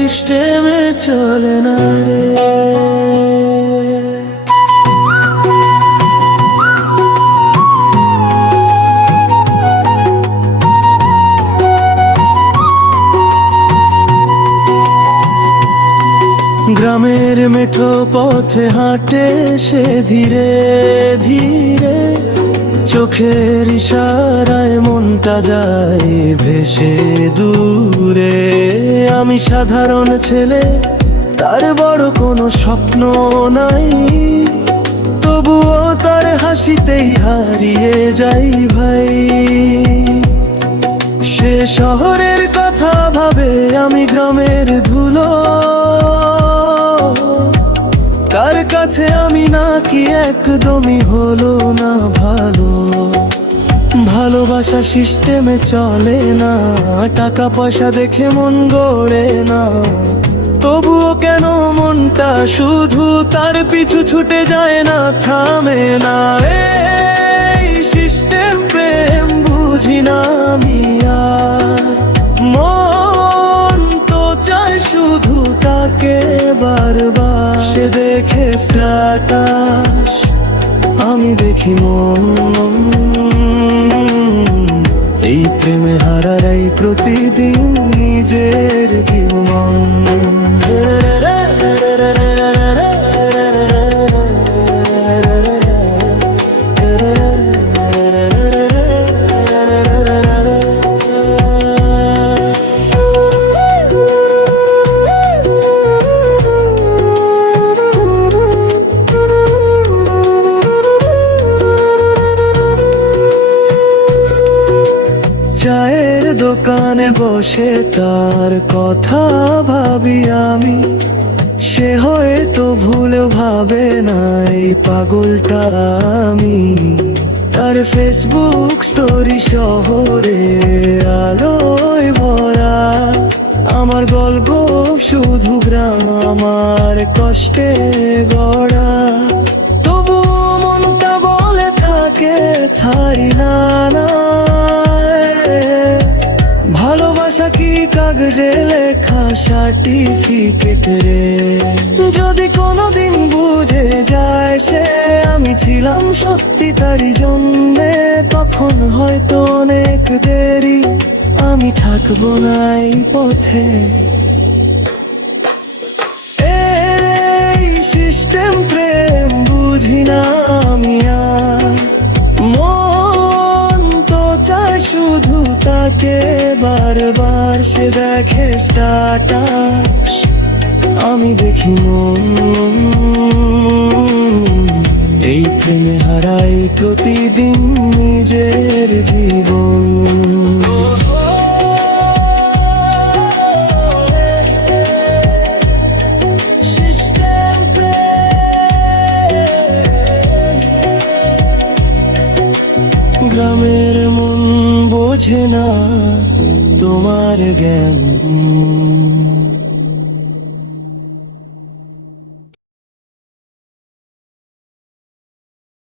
সিস্টেমে চলে না রে। গ্রামের মেঠো পথে হাঁটে সে ধীরে ধীরে, চোখের ইশারায় মনটা যায় ভেসে দূরে। আমি সাধারণ ছেলে, তার বড় কোনো স্বপ্ন নাই, তবুও তার হাসিতেই হারিয়ে যাই ভাই। সে শহরের কথা ভাবে, আমি গ্রামের ধুলো, তার কাছে আমি নাকি একদমই হলো না ভালো। ভালোবাসা সিস্টেমে চলে না, টাকা পয়সা দেখে মন গড়ে না, তবুও কেন মনটা শুধু তার পিছু ছুটে যায় না, থামে না। এই সিস্টেম প্রেম বুঝি না আমি আর, মন তো চায় শুধু তাকে বারবার। সে দেখে স্ট্যাটাস, আমি দেখি মন, এই প্রেমে হারাই প্রতিদিন নিজের জীবন। চায়ের দোকানে বসে তার কথা ভাবি আমি, সে হয়তো ভুলেও ভাবে না এই পাগলটা আমি। তার ফেসবুক স্টোরি শহরে আলোয় ভরা, আমার গল্প শুধু গ্রাম, আমার কষ্টে গড়া। তবু মনটা বলে থাকে ছাড়ি না না, ভালোবাসা কি কাগজে লেখা সার্টিফিকেট রে। যদি কোনোদিন বুঝে যায় সে আমি ছিলাম সত্যি তারই জন্যে, তখন হয়তো অনেক দেরি, আমি থাকবো না এই পথে। এই সিস্টেম প্রেম বুঝি না আমি আর, মন তো চায় শুধু তাকে বারবার। সে দেখে স্ট্যাটাস, আমি দেখি মন, এই প্রেমে হারাই প্রতিদিন নিজের জীবন। গ্রামের মন বোঝে না তোমার জ্ঞান।